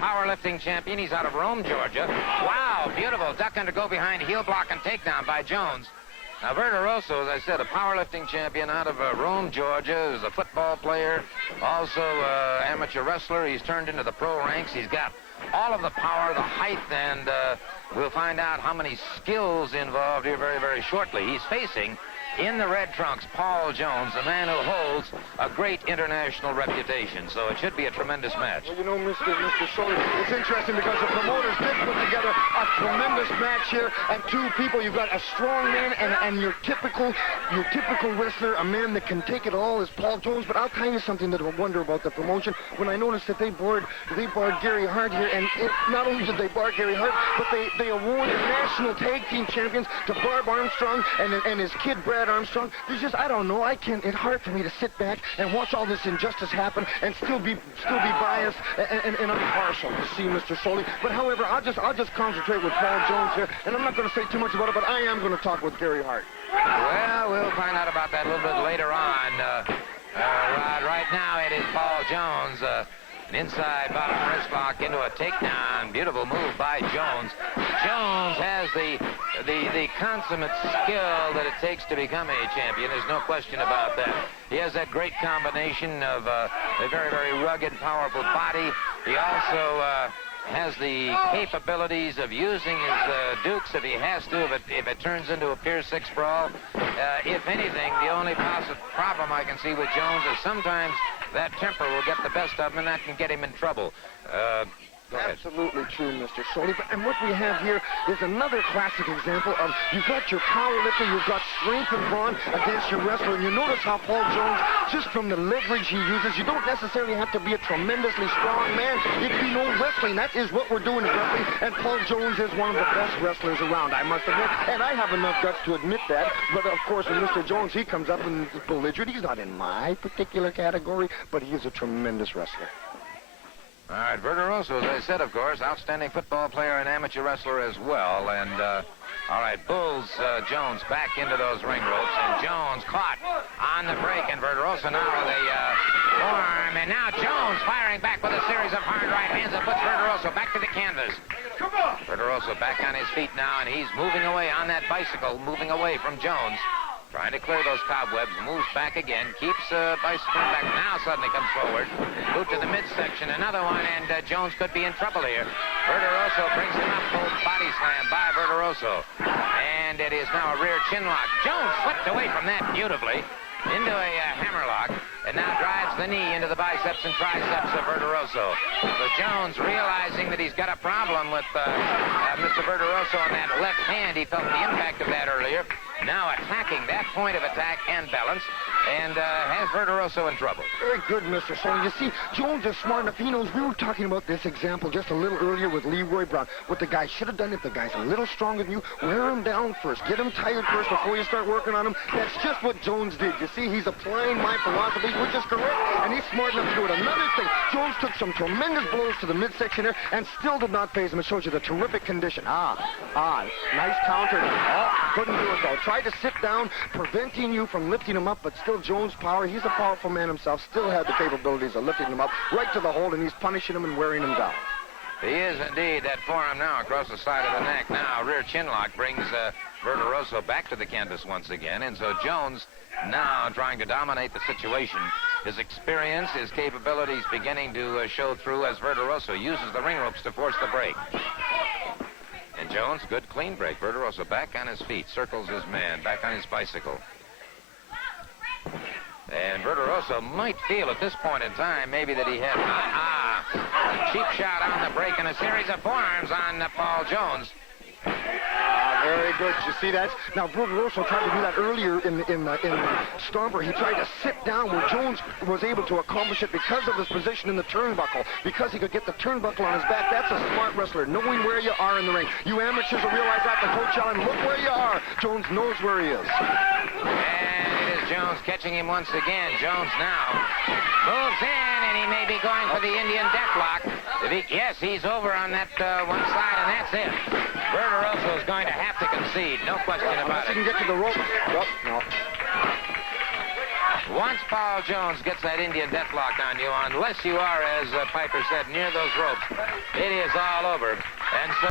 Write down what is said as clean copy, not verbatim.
powerlifting champion. He's out of Rome, Georgia. Wow, beautiful. Duck under, go behind, heel block and takedown by Jones. Now, Verderoso, as I said, a powerlifting champion out of Rome, Georgia. He's a football player, also amateur wrestler. He's turned into the pro ranks. He's got all of the power, the height, and we'll find out how many skills involved here very, very shortly. He's facing, in the red trunks, Paul Jones, a man who holds a great international reputation. So it should be a tremendous match. Well, you know, Mr. Sully, it's interesting because the promoters did put together a tremendous match here. And two people, you've got a strong man and your typical wrestler, a man that can take it all is Paul Jones. But I'll tell you something that I wonder about the promotion. When I noticed that they barred Gary Hart here, and not only did they bar Gary Hart, but they awarded national tag team champions to Barb Armstrong and his kid Brad Armstrong. There's just, I don't know, it's hard for me to sit back and watch all this injustice happen and still be biased and impartial, to see, Mr. Sully. But however, I'll just concentrate with Paul Jones here, and I'm not going to say too much about it, but I am going to talk with Gary Hart. Well, we'll find out about that a little bit later on. Rod, right now it is Paul Jones. An inside bottom wrist lock into a takedown. Beautiful move by Jones. Jones has the consummate skill that it takes to become a champion. There's no question about that. He has that great combination of a very, very rugged, powerful body. He also has the capabilities of using his dukes if he has to, if it turns into a Pier 6 brawl. If anything, the only problem I can see with Jones is sometimes that temper will get the best of him, and that can get him in trouble. Absolutely true, Mr. Sully. And what we have here is another classic example of you've got your power lifter, you've got strength and brawn against your wrestler. And you notice how Paul Jones, just from the leverage he uses, you don't necessarily have to be a tremendously strong man if you know wrestling. That is what we're doing in wrestling. And Paul Jones is one of the best wrestlers around, I must admit. And I have enough guts to admit that. But, of course, when Mr. Jones, he comes up and is belligerent. He's not in my particular category, but he is a tremendous wrestler. All right, Verderoso, as I said, of course, outstanding football player and amateur wrestler as well. And, all right, Bulls Jones back into those ring ropes. And Jones caught on the break. And Verderoso now with a forearm. And now Jones firing back with a series of hard right hands that puts Verderoso back to the canvas. Verderoso back on his feet now, and he's moving away on that bicycle, moving away from Jones. Trying to clear those cobwebs, moves back again, keeps bicycle back, now suddenly comes forward. Boot to the midsection, another one, and Jones could be in trouble here. Verderoso brings him up, full body slam by Verderoso. And it is now a rear chin lock. Jones slipped away from that beautifully into a hammerlock, and now drives the knee into the biceps and triceps of Verderoso. So Jones, realizing that he's got a problem with Mr. Verderoso on that left hand, he felt the impact of that earlier. Now attacking that point of attack and balance, and has Verderoso in trouble. Very good, Mr. Sully. You see, Jones is smart enough. He knows. We were talking about this example just a little earlier with Leroy Brown. What the guy should have done, if the guy's a little stronger than you, wear him down first. Get him tired first before you start working on him. That's just what Jones did. You see, he's applying my philosophy, which is correct, and he's smart enough to do it. Another thing, Jones took some tremendous blows to the midsection there and still did not phase him. It shows you the terrific condition. Nice counter. Couldn't do it, though. Tried to sit down, preventing you from lifting him up, but still Jones' power. He's a powerful man himself, still had the capabilities of lifting him up right to the hold, and he's punishing him and wearing him down. He is indeed. That forearm now across the side of the neck. Now rear chin lock brings Verderoso back to the canvas once again, and so Jones now trying to dominate the situation. His experience, his capabilities beginning to show through as Verderoso uses the ring ropes to force the break. And Jones, good clean break. Verderoso back on his feet, circles his man, back on his bicycle. And Verderoso might feel at this point in time maybe that he had cheap shot on the break and a series of forearms on Paul Jones. Very good. You see that? Now, Verderoso tried to do that earlier in Stomper. He tried to sit down where Jones was able to accomplish it because of his position in the turnbuckle, because he could get the turnbuckle on his back. That's a smart wrestler, knowing where you are in the ring. You amateurs will realize that. The coach challenge, look where you are. Jones knows where he is. And it is Jones catching him once again. Jones now moves in, and he may be going for the Indian deathlock. Yes, he's over on that one side, and that's it. Verderoso is going to have to concede, no question about it. He can get to the rope. No. Once Paul Jones gets that Indian deathlock on you, unless you are, as Piper said, near those ropes, it is all over. And so